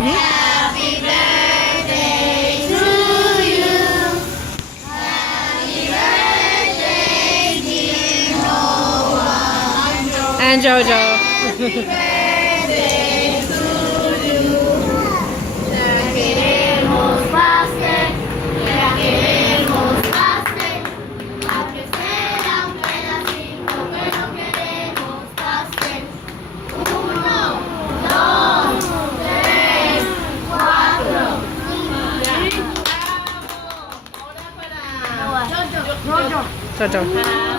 Happy birthday to you. Happy birthday, dear Noah. And Jojo. Happy birthday to you. La queremos bastante, la queremos bastante. Aunque sea un pedacito, pero queremos bastante. 1, 2, 3, 4. Jojo.